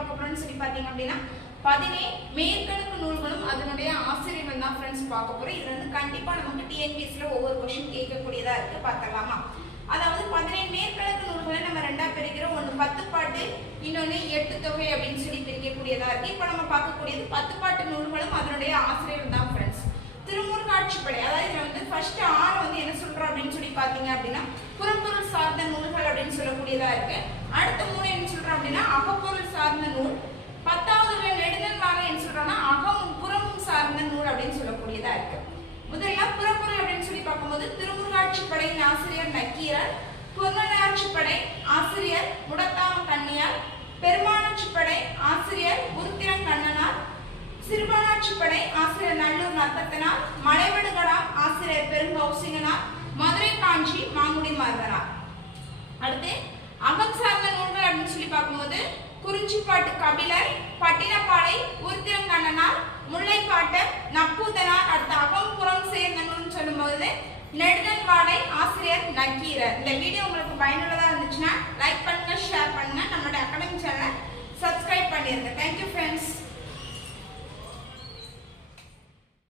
பார்க்க போறோம்னு சொல்லி பாத்தீங்க அப்படின்னா 17 மேற்கணக்கு நூல்களும் அதனுடைய ஆசிரியர்கள் தான் ஃப்ரெண்ட்ஸ் பார்க்க போறோம். இது வந்து கண்டிப்பா நமக்கு டிஎன்பிஎஸ்சில ஒவ்வொரு क्वेश्चन கேட்கக்கூடியதா இருக்கு, பார்த்தலாமா? அதாவது 17 மேற்கணக்கு நூல்களை நம்ம ரெண்டா பிரிக்கிறோம். ஒன்னு 10 பாட்டு, இன்னொன்னு 8 தொகை அப்படின்னு சொல்லி பிரிக்கக்கூடியதா இருக்கு. இப்போ நம்ம பார்க்கக்கூடியது 10 பாட்டு நூல்களும் அதனுடைய ஆசிரியர்கள் தான் ஃப்ரெண்ட்ஸ். திருமுருகாட்சிப்படை, அதாவது இதுல வந்து ஃபர்ஸ்ட் 6 வந்து என்ன சொல்றோம் அப்படின்னு சொல்லி பாத்தீங்க அப்படின்னா புறப்பொருள் சார்ந்த நூல்கள் அப்படின்னு சொல்லக்கூடியதா இருக்கு. அடுத்த 3 என்ன சொல்றோம் அப்படின்னா அகப்பொருள் சார்ந்த நூல். 10வது நெடுந்தல் வாங்க என்ன சொல்றோம்னா அகமும் புறமும் சார்ந்த நூல் அப்படின்னு சொல்லக்கூடியதா இருக்கு. முதல்ல புறப்பொருள் அப்படின்னு சொல்லி பார்க்கும்போது திருமுருகாட்சிப்படையின் ஆசிரியர் நக்கீரர், புறநானூற்றுப்படை ஆசிரியர் முடத்தாம கண்ணியார், பெருமானாட்சிப்படை ஆசிரியர் உருத்திரன் கண்ணனார், சிறுபானாட்சிப்படை ஆசிரியர் நல்லூர் நத்தத்தனார், மலைவடுகடா ஆசிரியர் பெருங்கௌசிங்கனார், மதுரை காஞ்சி மாங்குடி மருதனார். அடுத்து அகம் சார்ந்த நூல்கள் அப்படின்னு சொல்லி பார்க்கும்போது குறிஞ்சிப்பாட்டு கபிலர், பட்டினப்பாலை உருத்திரங்கண்ணனார், முல்லைப்பாட்டு நப்பூதனார். அடுத்த அகம் புறம் சேர்ந்த நூல்னு சொல்லும்போது நெடுந்தல் வாடை ஆசிரியர் நக்கீரர். இந்த வீடியோ உங்களுக்கு பயனுள்ளதா இருந்துச்சுன்னா லைக்